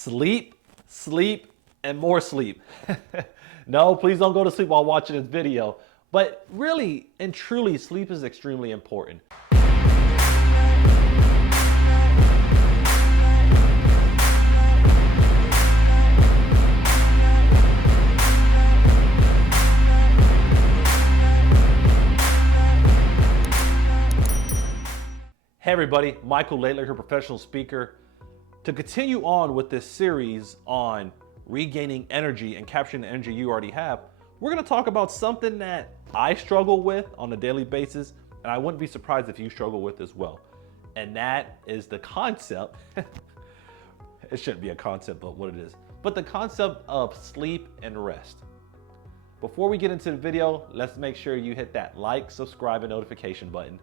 Sleep, sleep, and more sleep. No, please don't go to sleep while watching this video. But really and truly, sleep is extremely important. Hey everybody, Michael Laitler here, professional speaker. To continue on with this series on regaining energy and capturing the energy you already have, we're going to talk about something that I struggle with on a daily basis, and I wouldn't be surprised if you struggle with as well. And that is the concept, it shouldn't be a concept, but what it is, but the concept of sleep and rest. Before we get into the video, let's make sure you hit that like, subscribe, and notification button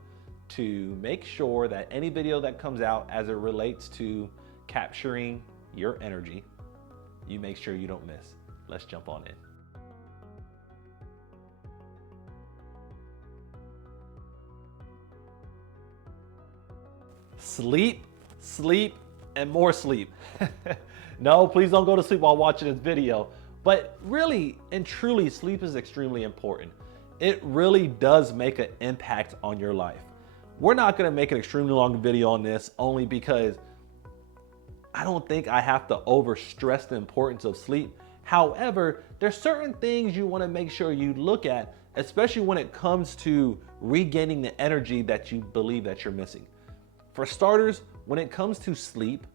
to make sure that any video that comes out as it relates to capturing your energy, you make sure you don't miss. Let's jump on in. Sleep, sleep, and more sleep. No, please don't go to sleep while watching this video. But really and truly, sleep is extremely important. It really does make an impact on your life. We're not going to make an extremely long video on this only because I don't think I have to overstress the importance of sleep. However, there's certain things you want to make sure you look at, especially when it comes to regaining the energy that you believe that you're missing. For starters, when it comes to sleep,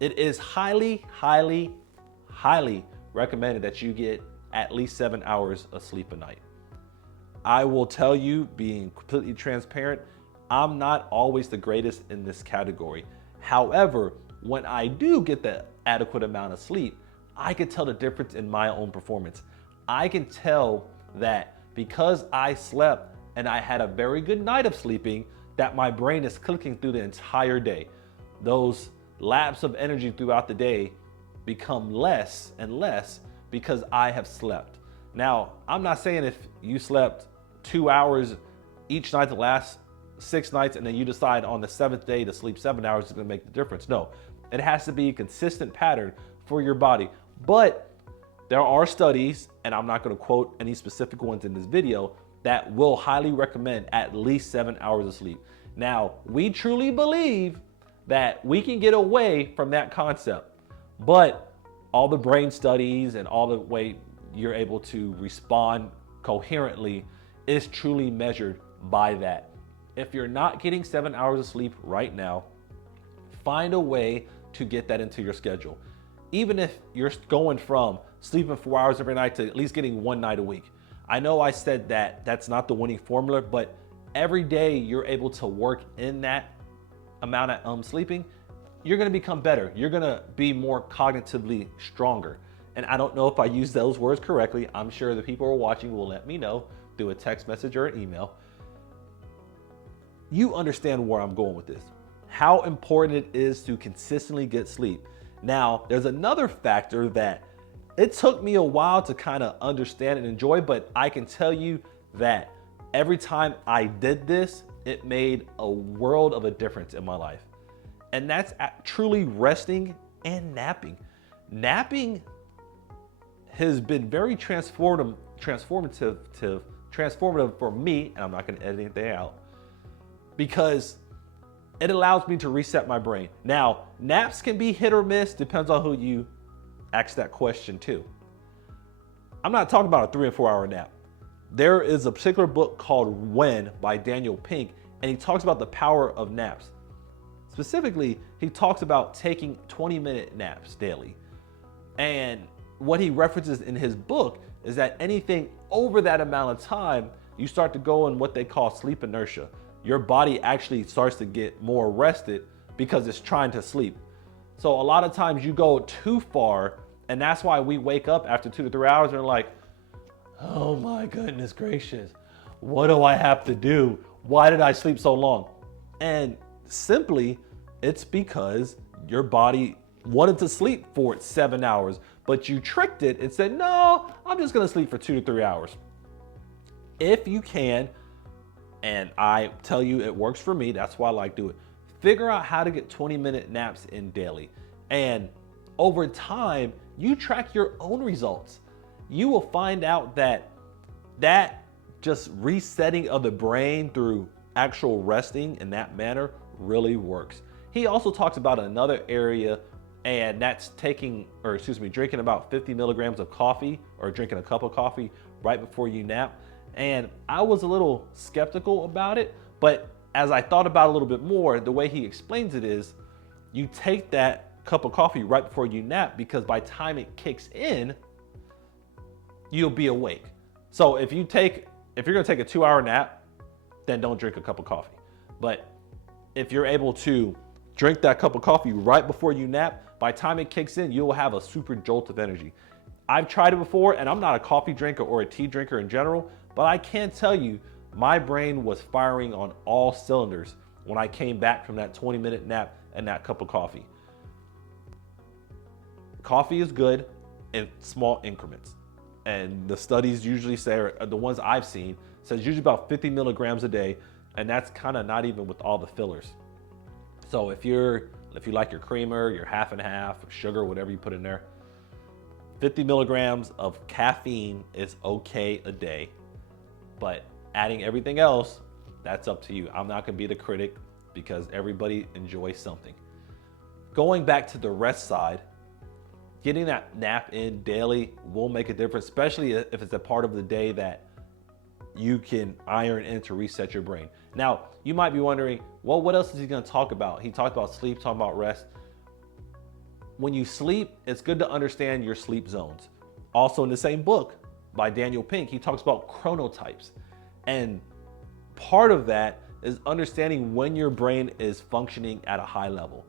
it is highly, highly, highly recommended that you get at least 7 hours of sleep a night. I will tell you, being completely transparent, I'm not always the greatest in this category. However, when I do get the adequate amount of sleep, I can tell the difference in my own performance. I can tell that because I slept and I had a very good night of sleeping, that my brain is clicking through the entire day. Those lapses of energy throughout the day become less and less because I have slept. Now, I'm not saying if you slept 2 hours each night the last 6 nights and then you decide on the 7th day to sleep 7 hours is going to make the difference. No, it has to be a consistent pattern for your body. But there are studies, and I'm not going to quote any specific ones in this video, that will highly recommend at least 7 hours of sleep. Now, we truly believe that we can get away from that concept, but all the brain studies and all the way you're able to respond coherently is truly measured by that. If you're not getting 7 hours of sleep right now, find a way to get that into your schedule. Even if you're going from sleeping 4 hours every night to at least getting 1 night a week. I know I said that that's not the winning formula, but every day you're able to work in that amount of sleeping, you're gonna become better. You're gonna be more cognitively stronger. And I don't know if I use those words correctly. I'm sure the people who are watching will let me know through a text message or an email. You understand where I'm going with this, how important it is to consistently get sleep. Now, there's another factor that it took me a while to kind of understand and enjoy, but I can tell you that every time I did this, it made a world of a difference in my life. And that's truly resting and napping. Napping has been very transformative for me, and I'm not going to edit anything out, because it allows me to reset my brain. Now, naps can be hit or miss, depends on who you ask that question to. I'm not talking about a 3 and 4 hour nap. There is a particular book called When by Daniel Pink, and he talks about the power of naps. Specifically, he talks about taking 20-minute naps daily. And what he references in his book is that anything over that amount of time, you start to go in what they call sleep inertia. Your body actually starts to get more rested because it's trying to sleep. So a lot of times you go too far, and that's why we wake up after 2 to 3 hours and are like, oh my goodness gracious, what do I have to do? Why did I sleep so long? And simply, it's because your body wanted to sleep for 7 hours, but you tricked it and said, no, I'm just gonna sleep for 2 to 3 hours. If you can, and I tell you it works for me, that's why I like to do it, figure out how to get 20-minute naps in daily. And over time, you track your own results. You will find out that just resetting of the brain through actual resting in that manner really works. He also talks about another area, and that's drinking about 50 milligrams of coffee, or drinking a cup of coffee right before you nap. And I was a little skeptical about it, but as I thought about it a little bit more, the way he explains it is, you take that cup of coffee right before you nap, because by the time it kicks in, you'll be awake. So if you're gonna take a 2-hour nap, then don't drink a cup of coffee. But if you're able to drink that cup of coffee right before you nap, by the time it kicks in, you'll have a super jolt of energy. I've tried it before, and I'm not a coffee drinker or a tea drinker in general, but I can tell you, my brain was firing on all cylinders when I came back from that 20-minute nap and that cup of coffee. Coffee is good in small increments. And the studies usually say, or the ones I've seen, says usually about 50 milligrams a day, and that's kind of not even with all the fillers. So if you like your creamer, your half and half, sugar, whatever you put in there, 50 milligrams of caffeine is okay a day. But adding everything else, that's up to you. I'm not gonna be the critic, because everybody enjoys something. Going back to the rest side, getting that nap in daily will make a difference, especially if it's a part of the day that you can iron in to reset your brain. Now, you might be wondering, well, what else is he gonna talk about? He talked about sleep, talking about rest. When you sleep, it's good to understand your sleep zones. Also in the same book by Daniel Pink, he talks about chronotypes. And part of that is understanding when your brain is functioning at a high level.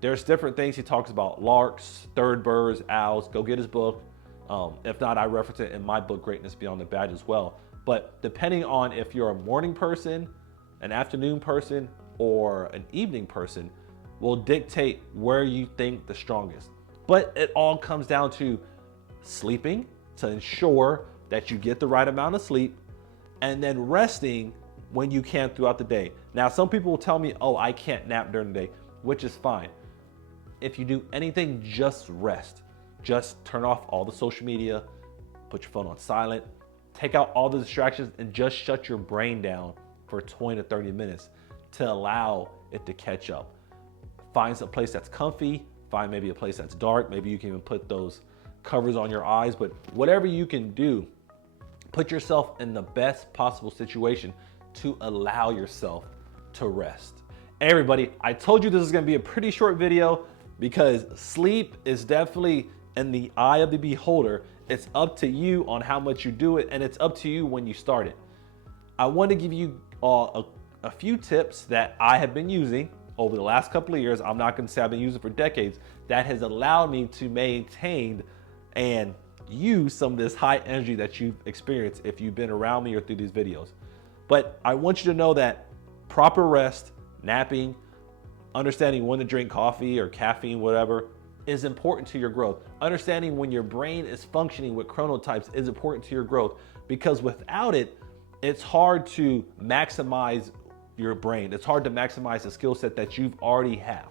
There's different things. He talks about larks, third birds, owls. Go get his book. If not, I reference it in my book, Greatness Beyond the Badge, as well. But depending on if you're a morning person, an afternoon person, or an evening person, will dictate where you think the strongest. But it all comes down to sleeping to ensure that you get the right amount of sleep, and then resting when you can throughout the day. Now, some people will tell me, oh, I can't nap during the day, which is fine. If you do anything, just rest. Just turn off all the social media, put your phone on silent, take out all the distractions, and just shut your brain down for 20 to 30 minutes to allow it to catch up. Find some place that's comfy, find maybe a place that's dark, maybe you can even put those covers on your eyes, but whatever you can do, put yourself in the best possible situation to allow yourself to rest. Hey everybody, I told you this is gonna be a pretty short video because sleep is definitely in the eye of the beholder. It's up to you on how much you do it, and it's up to you when you start it. I want to give you a few tips that I have been using over the last couple of years. I'm not going to say I've been using for decades. That has allowed me to maintain and use some of this high energy that you've experienced if you've been around me or through these videos. But I want you to know that proper rest, napping, understanding when to drink coffee or caffeine, whatever, is important to your growth. Understanding when your brain is functioning with chronotypes is important to your growth, because without it, it's hard to maximize your brain. It's hard to maximize the skill set that you've already have.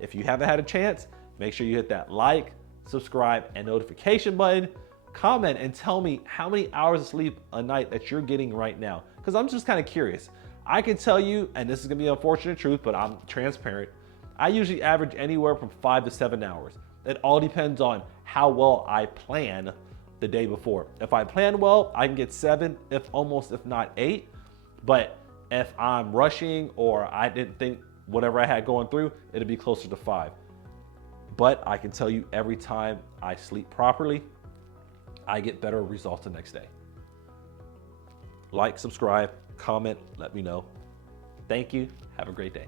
If you haven't had a chance, make sure you hit that like, subscribe, and notification button. Comment and tell me how many hours of sleep a night that you're getting right now, because I'm just kind of curious. I can tell you, and this is gonna be an unfortunate truth, but I'm transparent, I usually average anywhere from 5 to 7 hours. It all depends on how well I plan the day before. If I plan well, I can get 7, if not 8. But if I'm rushing or I didn't think whatever I had going through, it'll be closer to 5. But I can tell you, every time I sleep properly, I get better results the next day. Like, subscribe, comment, let me know. Thank you. Have a great day.